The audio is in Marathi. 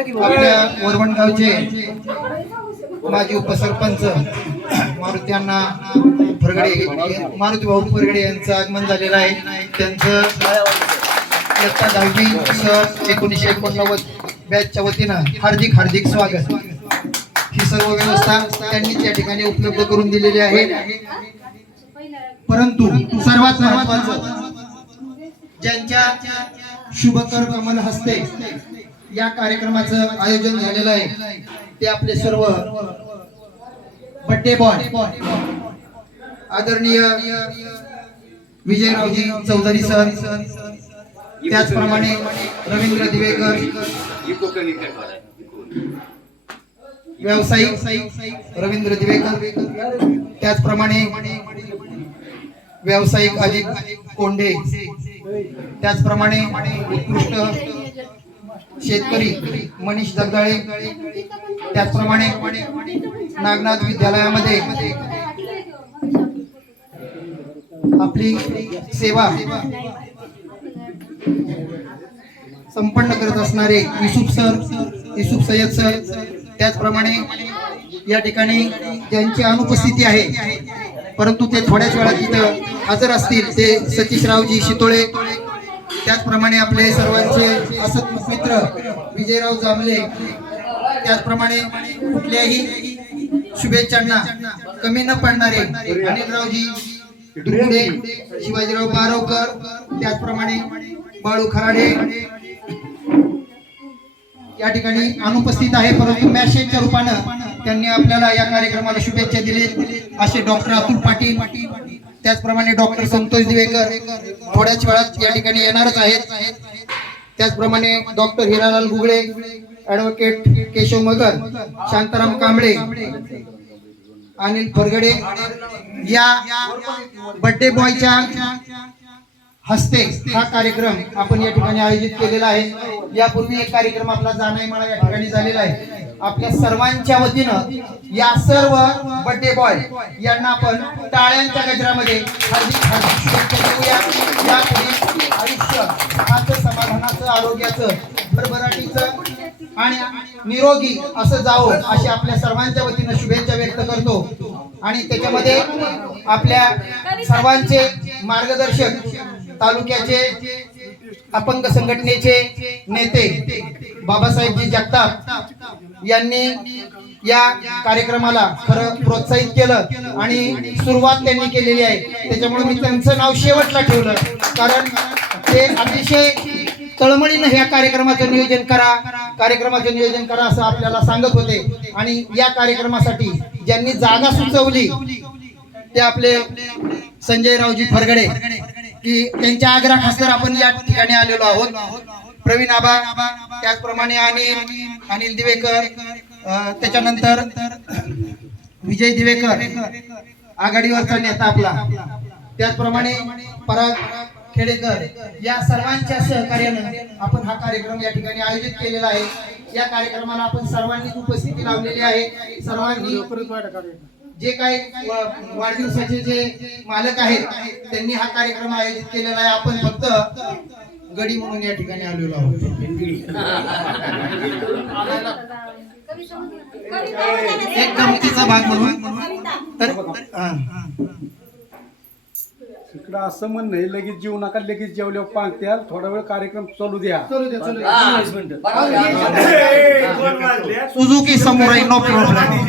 आपल्या वरवणगावचे माजी उपसरपंच मारुत्यांना फरगडे मारुती भाऊ फरगडे यांचं आगमन झालेलं आहे. त्यांचं इयत्ता दहावी सर एकोणीसशे एकोणनव्वद बॅचच्या वतीनं हार्दिक हार्दिक स्वागत. ही सर्व व्यवस्था त्यांनी त्या ठिकाणी उपलब्ध करून दिलेली आहे. परंतु सर्वात महत्वाचं ज्यांच्या शुभकर कमल हस्ते या कार्यक्रमाचं आयोजन झालेलं आहे. ते आपले सर्व बड्डे बॉय आदरणीय विजयरावजी चौधरी सर. त्याचप्रमाणे रवींद्र दिवेकर. व्यावसायिक रवींद्र दिवेकर. त्याचप्रमाणे व्यावसायिक अजित कोंडे. त्याचप्रमाणे उत्कृष्ट शेतकरी मनीष दगदाळे. त्याचप्रमाणे नागनाथ विद्यालयामध्ये आपली सेवा संपन्न करत असणारे युसुफ सर युसुफ सय्यद सर त्याचप्रमाणे या ठिकाणी ज्यांची अनुपस्थिती आहे परंतु ते थोड्याच वेळात तिथं हजर असतील ते सतीशरावजी शितोळे त्याचप्रमाणे आपले सर्वांचे असत मित्र विजयराव जांभले त्याचप्रमाणे कुठल्याही शुभेच्छांना कमी न पडणारे अनिलरावजी दुर्गुडे शिवाजीराव बारोकर त्याचप्रमाणे बाळू खराडे. या ठिकाणी अनुपस्थित आहे परंतु मॅसेजच्या रूपानं त्यांनी आपल्याला या कार्यक्रमाला शुभेच्छा दिली असे डॉक्टर अतुल पाटील. त्याचप्रमाणे डॉक्टर संतोष दिवेकर थोड्याच वेळात या ठिकाणी येणारच आहेत. त्याचप्रमाणे डॉक्टर हिरालाल गुगळे ऍडव्होकेट केशव मगर शांताराम कांबळे अनिल फरगडे या बर्थडे बॉयच्या हस्ते हा कार्यक्रम आपण या ठिकाणी आयोजित केलेला आहे. यापूर्वी एक कार्यक्रम आपला जाणं मला या ठिकाणी झालेला आहे. आपल्या सर्वांच्या वतीनं या सर्व बर्थडे बॉय यांना आपण टाळ्यांच्या गजरामध्ये हार्दिक हार्दिक शुभेच्छा देऊया. यापुढे आयुष्य हाचं समाधानाचं आरोग्याचं भरभराटीचं आणि निरोगी असं जावं अशी आपल्या सर्वांच्या वतीनं शुभेच्छा व्यक्त करतो. आणि त्याच्यामध्ये आपल्या सर्वांचे मार्गदर्शक तालुक्याचे अपंग संघटनेचे नेते बाबासाहेबजी जगताप यांनी या कार्यक्रमाला खरं प्रोत्साहित केलं आणि सुरुवात त्यांनी केलेली आहे. त्याच्यामुळे मी त्यांचं नाव शेवटला ठेवलं. कारण ते अतिशय तळमळीनं ह्या कार्यक्रमाचं नियोजन करा कार्यक्रमाचं नियोजन करा असं आपल्याला सांगत होते. आणि या कार्यक्रमासाठी ज्यांनी जागा सुचवली ते आपले संजय रावजी फरगडे की त्यांच्या आग्रह खासदार आपण या ठिकाणी आलेलो आहोत. प्रवीण आबा त्याचप्रमाणे अनिल अनिल दिवेकर त्याच्यानंतर विजय दिवेकर आघाडीवरचा नेता आपला. त्याचप्रमाणे पराग खेडेकर या सर्वांच्या सहकार्यानं आपण हा कार्यक्रम या ठिकाणी आयोजित केलेला आहे. या कार्यक्रमाला आपण सर्वांनी उपस्थिती लावलेली आहे. सर्वांनी जे काही वाढदिवसाचे जे मालक आहेत त्यांनी हा कार्यक्रम आयोजित केलेला आहे. आपण फक्त गडी म्हणून या ठिकाणी आलेलो आहोत एक गमतीचा भाग म्हणून तर हा. इकडं असं म्हणणं आहे लगेच जेवू नका लगेच जेवल्यावर पांगत्याल थोडा वेळ कार्यक्रम चालू द्या. Suzuki samurai no problem